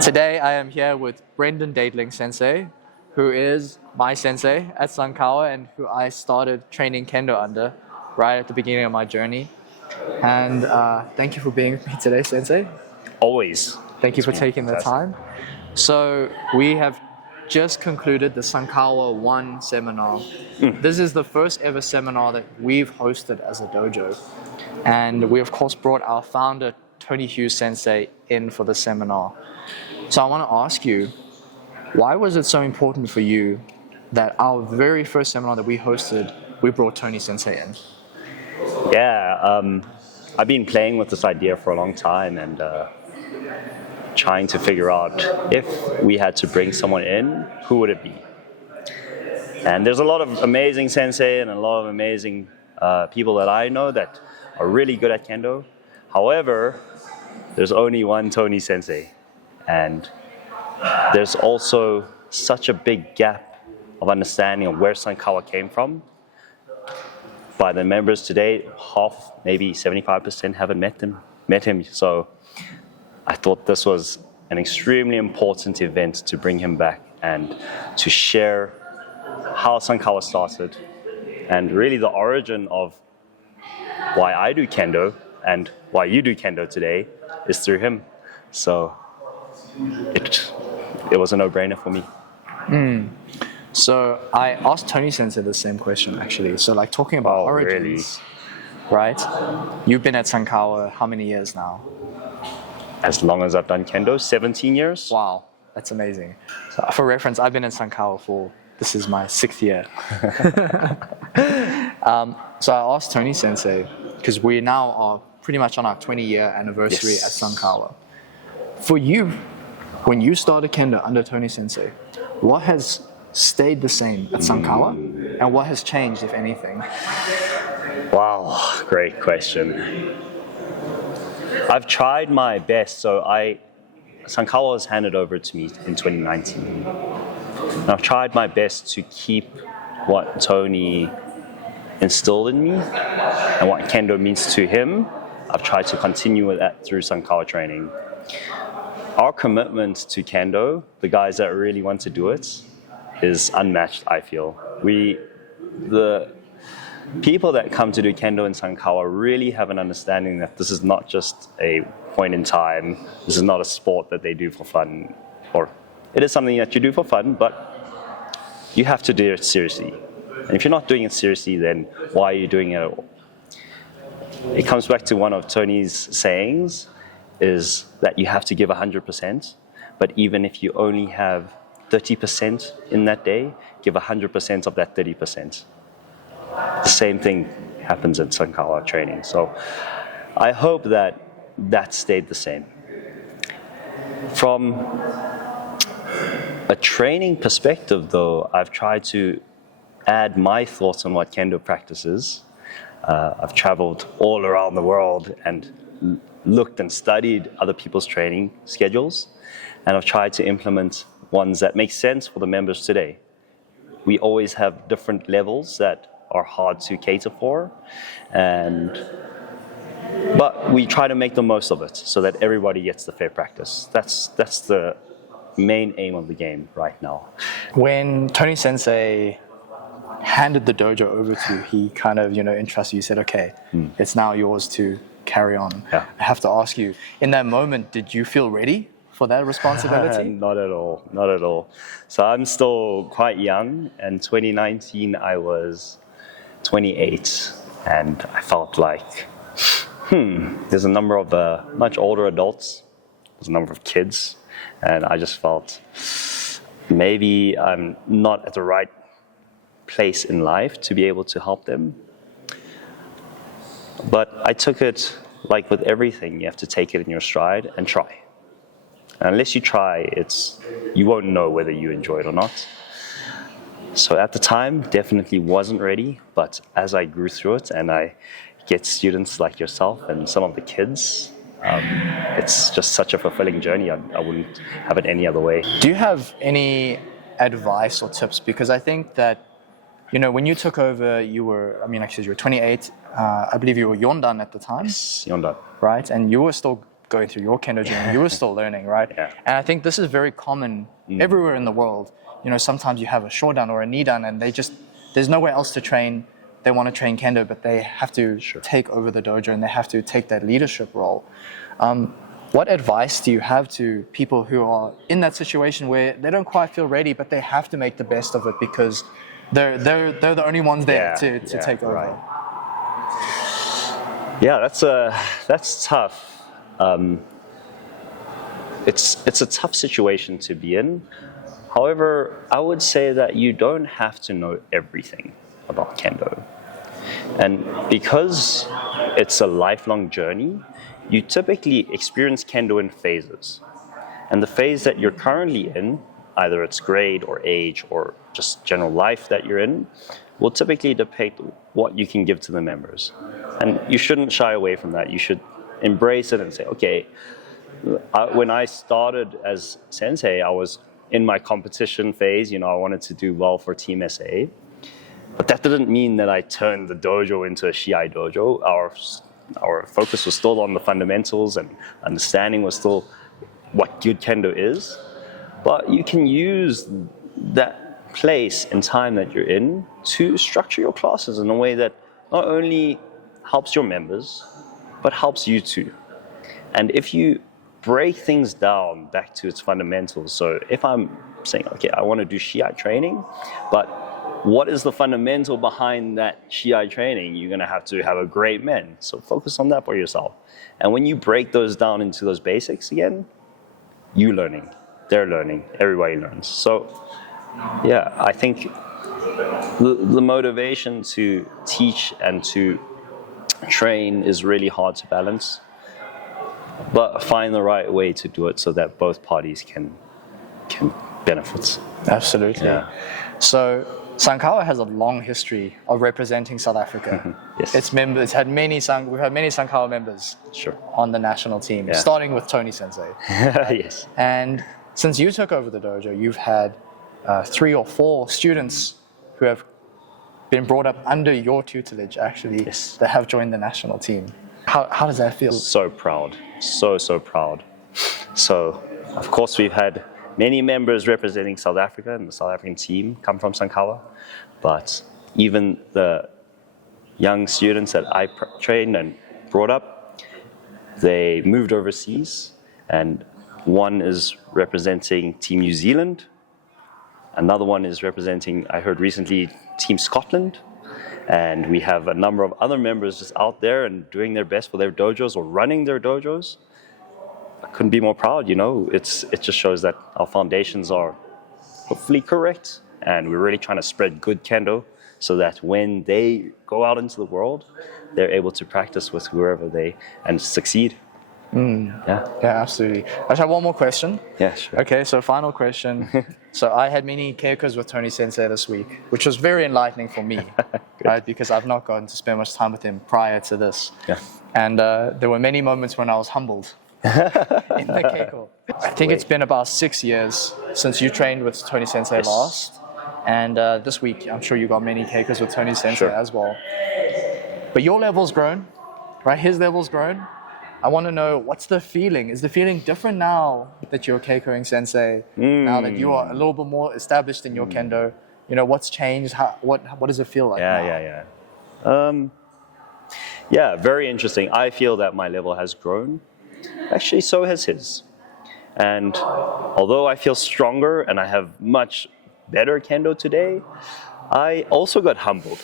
Today I am here with Brendan Dateling Sensei, who is my sensei at Sankawa and who I started training Kendo under right at the beginning of my journey. And thank you for being with me today, Sensei. Always. Thank you for taking the time. So we have just concluded the Sankawa 1 seminar. This is the first ever seminar that we've hosted as a dojo. And we of course brought our founder, Tony Hughes Sensei, in for the seminar. So I want to ask you, why was it so important for you that our very first seminar that we hosted, we brought Tony Sensei in? Yeah, I've been playing with this idea for a long time and trying to figure out if we had to bring someone in, who would it be? And there's a lot of amazing sensei and a lot of amazing people that I know that are really good at Kendo. However, there's only one Tony Sensei. And there's also such a big gap of understanding of where Sankawa came from. By the members today, half, maybe 75% haven't met him. So I thought this was an extremely important event to bring him back and to share how Sankawa started and really the origin of why I do Kendo and why you do Kendo today is through him. So it was a no-brainer for me. So I asked Tony Sensei the same question actually. So like talking about origins, really? Right? You've been at Sankawa how many years now? As long as I've done Kendo, 17 years. Wow, that's amazing. So for reference, I've been in Sankawa this is my 6th year. So I asked Tony Sensei, because we now are pretty much on our 20-year anniversary at Sankawa. For you, when you started Kendo under Tony Sensei, what has stayed the same at Sankawa and what has changed, if anything? Wow, great question. I've tried my best. Sankawa was handed over to me in 2019. And I've tried my best to keep what Tony instilled in me and what Kendo means to him. I've tried to continue with that through Sankawa training. Our commitment to Kendo, the guys that really want to do it, is unmatched, I feel. The people that come to do Kendo in Sankawa really have an understanding that this is not just a point in time, this is not a sport that they do for fun, or it is something that you do for fun, but you have to do it seriously. And if you're not doing it seriously, then why are you doing it at all? It comes back to one of Tony's sayings, is that you have to give 100%, but even if you only have 30% in that day, give 100% of that 30%. The same thing happens in Sankawa training. So I hope that stayed the same. From a training perspective, though, I've tried to add my thoughts on what Kendo practice is. I've traveled all around the world and looked and studied other people's training schedules, and I've tried to implement ones that make sense for the members today. We always have different levels that are hard to cater for, but we try to make the most of it so that everybody gets the fair practice. That's the main aim of the game right now. When Tony Sensei handed the dojo over to you, he kind of, entrusted you, said, okay, it's now yours to carry on. Yeah. I have to ask you, in that moment, did you feel ready for that responsibility? Not at all. So I'm still quite young, and 2019 I was 28, and I felt like, there's a number of much older adults, there's a number of kids, and I just felt maybe I'm not at the right place in life to be able to help them. But I took it like with everything, you have to take it in your stride and try. And unless you try, you won't know whether you enjoy it or not. So at the time, definitely wasn't ready, but as I grew through it and I get students like yourself and some of the kids, it's just such a fulfilling journey. I wouldn't have it any other way. Do you have any advice or tips? Because I think that, when you took over, you were 28. I believe you were Yondan at the time. Yes, Yondan. Right? And you were still going through your Kendo journey, you were still learning, right? Yeah. And I think this is very common everywhere in the world. You know, sometimes you have a shodan or a nidan and there's nowhere else to train. They want to train Kendo, but they have to take over the dojo and they have to take that leadership role. What advice do you have to people who are in that situation where they don't quite feel ready, but they have to make the best of it because they're the only ones there to take over? Right. Yeah, that's tough. It's a tough situation to be in. However, I would say that you don't have to know everything about Kendo. And because it's a lifelong journey, you typically experience Kendo in phases. And the phase that you're currently in, either it's grade or age or just general life that you're in, will typically depict what you can give to the members. And you shouldn't shy away from that. You should embrace it and say, okay, when I started as Sensei, I was in my competition phase. You know, I wanted to do well for Team SA. But that didn't mean that I turned the dojo into a Shiai dojo. Our focus was still on the fundamentals and understanding was still what good Kendo is. But you can use that place and time that you're in to structure your classes in a way that not only helps your members, but helps you too. And if you break things down back to its fundamentals, so if I'm saying, okay, I want to do Shiai training, but what is the fundamental behind that Shiai training? You're going to have a great men. So focus on that for yourself. And when you break those down into those basics again, you learning, they're learning, everybody learns. So yeah, I think the motivation to teach and to train is really hard to balance. But find the right way to do it so that both parties can benefit. Absolutely. Yeah. So Sankawa has a long history of representing South Africa. Yes. We've had many Sankawa members on the national team, starting with Tony Sensei. Yes. And since you took over the dojo, you've had 3 or 4 students who have been brought up under your tutelage, actually, that have joined the national team. How does that feel? So proud. So proud. So, of course, we've had many members representing South Africa and the South African team come from Sankawa. But even the young students that I trained and brought up, they moved overseas. And one is representing Team New Zealand. Another one is representing, I heard recently, Team Scotland. And we have a number of other members just out there and doing their best for their dojos or running their dojos. I couldn't be more proud, you know. It just shows that our foundations are hopefully correct. And we're really trying to spread good Kendo so that when they go out into the world, they're able to practice with whoever and succeed. Yeah, absolutely. I have one more question. Yeah, sure. Okay, so final question. So I had many keikos with Tony Sensei this week, which was very enlightening for me, right? Because I've not gotten to spend much time with him prior to this. Yeah. And there were many moments when I was humbled in the keiko. I think it's been about 6 years since you trained with Tony Sensei last. And this week, I'm sure you got many keikos with Tony Sensei as well. But your level's grown, right? His level's grown. I want to know, what's the feeling? Is the feeling different now that you're keikoing Sensei? Now that you are a little bit more established in your Kendo? You know, what's changed? What does it feel like now? Yeah, very interesting. I feel that my level has grown. Actually, so has his. And although I feel stronger and I have much better Kendo today, I also got humbled.